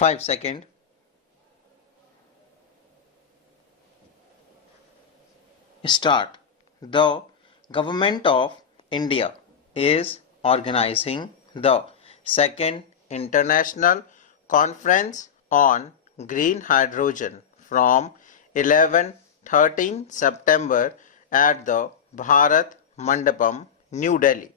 5 seconds. Start. The Government of India is organizing the second International Conference on Green Hydrogen from 11-13 September at the Bharat Mandapam, New Delhi.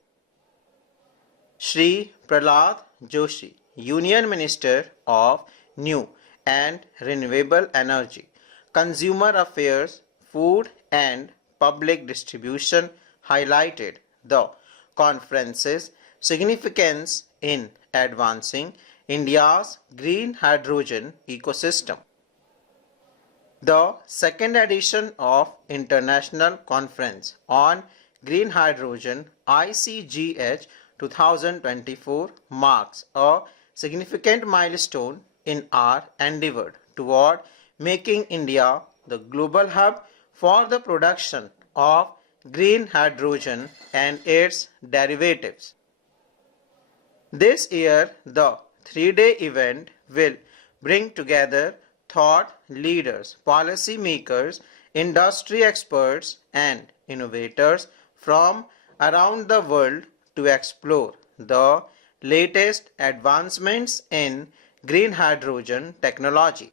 Shri Prahlad Joshi, Union Minister of New and Renewable Energy, Consumer Affairs, Food and Public Distribution, highlighted the conference's significance in advancing India's green hydrogen ecosystem. The second edition of International Conference on Green Hydrogen ICGH 2024 marks a significant milestone in our endeavor toward making India the global hub for the production of green hydrogen and its derivatives. This year, the three-day event will bring together thought leaders, policy makers, industry experts, and innovators from around the world to explore the latest advancements in green hydrogen technology.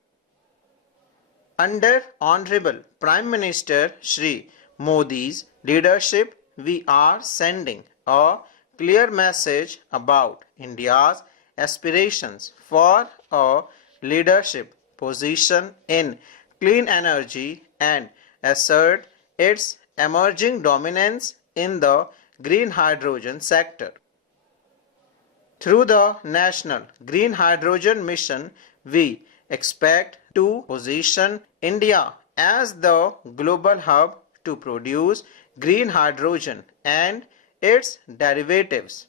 Under Honorable Prime Minister Shri Modi's leadership, we are sending a clear message about India's aspirations for a leadership position in clean energy and assert its emerging dominance in the green hydrogen sector. Through the National Green Hydrogen Mission, we expect to position India as the global hub to produce green hydrogen and its derivatives.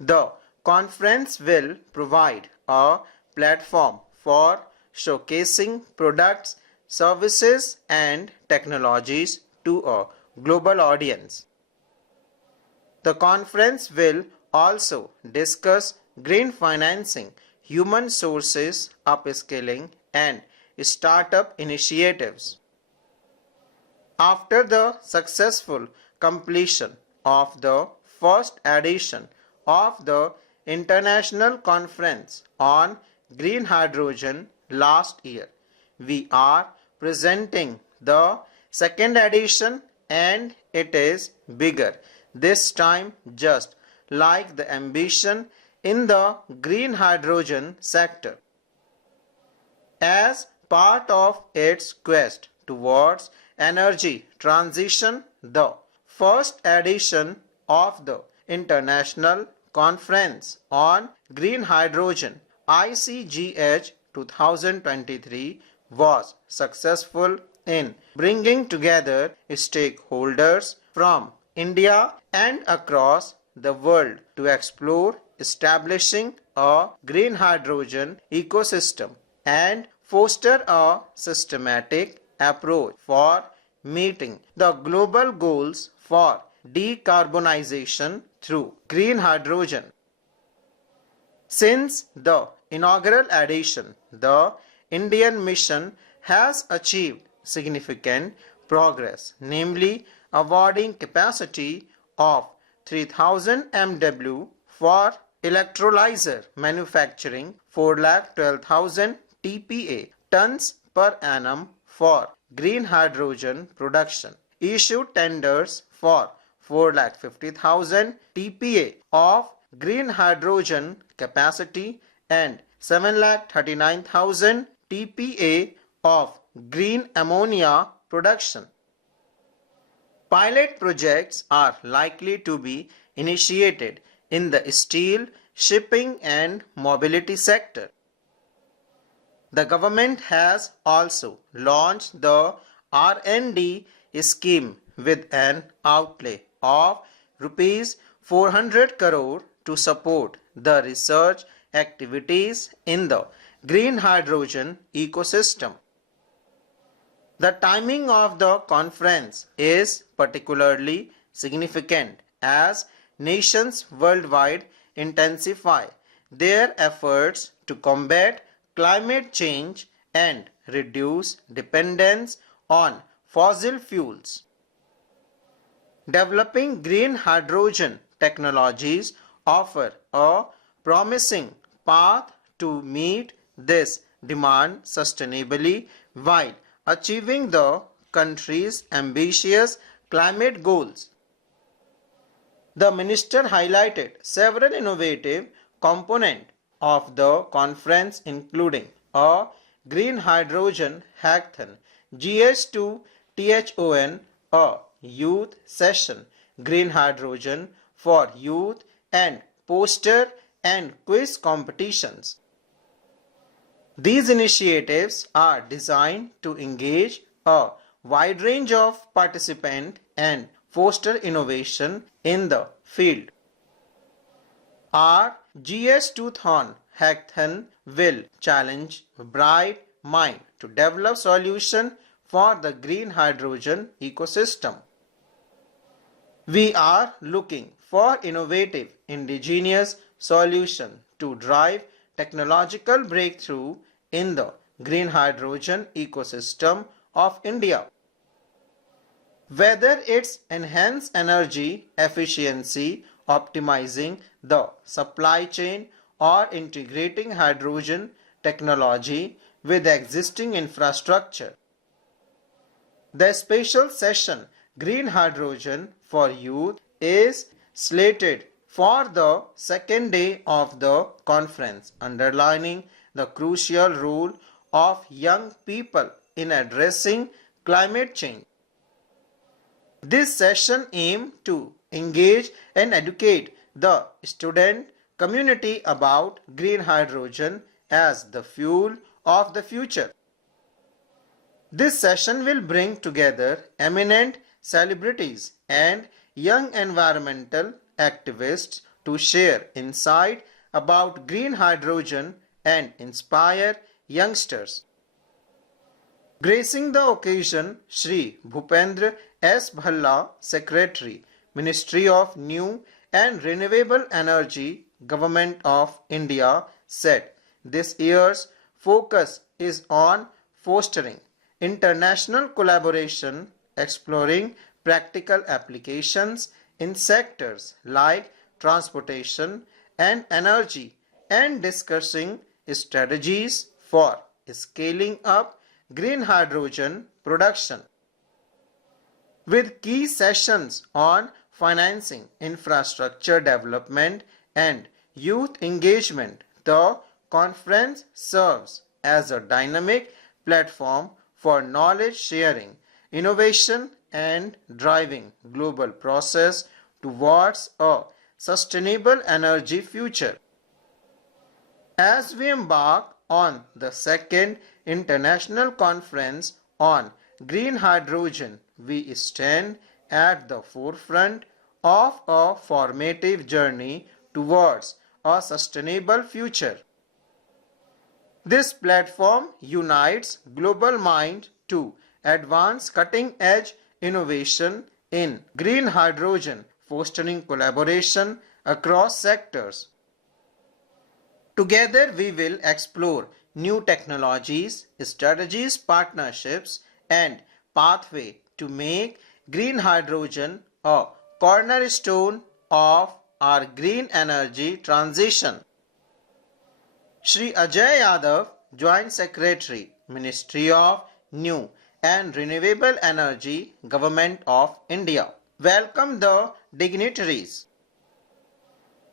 The conference will provide a platform for showcasing products, services, and technologies to a global audience. The conference will also discuss green financing, human sources upskilling, and startup initiatives. After the successful completion of the first edition of the International Conference on Green Hydrogen last year, we are presenting the second edition, and it is bigger this time, just like the ambition in the green hydrogen sector. As part of its quest towards energy transition, the first edition of the International Conference on Green Hydrogen ICGH 2023 was successful in bringing together stakeholders from India and across the world to explore establishing a green hydrogen ecosystem and foster a systematic approach for meeting the global goals for decarbonization through green hydrogen. Since the inaugural edition, the Indian mission has achieved significant progress, namely awarding capacity of 3000 MW for electrolyzer manufacturing, 412,000 TPA tons per annum for green hydrogen production, issued tenders for 450,000 TPA of green hydrogen capacity and 739,000 TPA of green ammonia production. Pilot projects are likely to be initiated in the steel, shipping and mobility sector. The government has also launched the R&D scheme with an outlay of Rs 400 crore to support the research activities in the green hydrogen ecosystem. The timing of the conference is particularly significant as nations worldwide intensify their efforts to combat climate change and reduce dependence on fossil fuels. Developing green hydrogen technologies offer a promising path to meet this demand sustainably while achieving the country's ambitious climate goals. The minister highlighted several innovative components of the conference including a green hydrogen hackathon, GS2THON, a youth session, green hydrogen for youth, and poster and quiz competitions. These initiatives are designed to engage a wide range of participants and foster innovation in the field. Our GS2thon hackathon will challenge bright mind to develop solutions for the green hydrogen ecosystem. We are looking for innovative indigenous solutions to drive technological breakthrough in the green hydrogen ecosystem of India. Whether it's enhanced energy efficiency, optimizing the supply chain, or integrating hydrogen technology with existing infrastructure. The special session Green Hydrogen for Youth is slated for the second day of the conference, underlining the crucial role of young people in addressing climate change. This session aims to engage and educate the student community about green hydrogen as the fuel of the future. This session will bring together eminent celebrities and young environmental activists to share insight about green hydrogen and inspire youngsters. Gracing the occasion, Shri Bhupendra S. Bhalla, Secretary, Ministry of New and Renewable Energy, Government of India, said this year's focus is on fostering international collaboration, exploring practical applications in sectors like transportation and energy, and discussing strategies for scaling up green hydrogen production. With key sessions on financing, infrastructure development, and youth engagement, the conference serves as a dynamic platform for knowledge sharing, innovation, and driving global process towards a sustainable energy future. As we embark on the second International Conference on Green Hydrogen, we stand at the forefront of a formative journey towards a sustainable future. This platform unites global minds to advance cutting-edge innovation in green hydrogen, fostering collaboration across sectors. Together we will explore new technologies, strategies, partnerships, and pathway to make green hydrogen a cornerstone of our green energy transition. Shri Ajay Yadav, Joint Secretary, Ministry of New and Renewable Energy, Government of India, welcomed the dignitaries.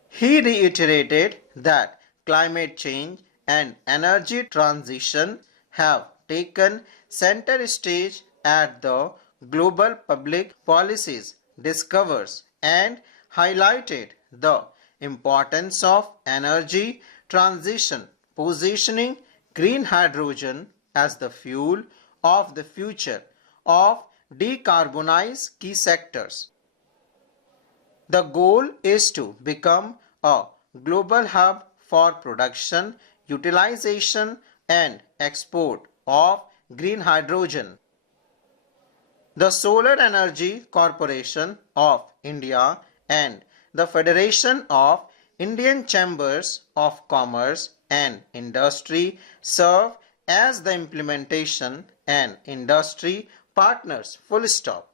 He reiterated that climate change and energy transition have taken center stage at the global public policies discourse and highlighted the importance of energy transition, positioning green hydrogen as the fuel of the future of decarbonized key sectors. The goal is to become a global hub for production, utilization, and export of green hydrogen. The Solar Energy Corporation of India and the Federation of Indian Chambers of Commerce and industry serve as the implementation and industry partners. Full stop.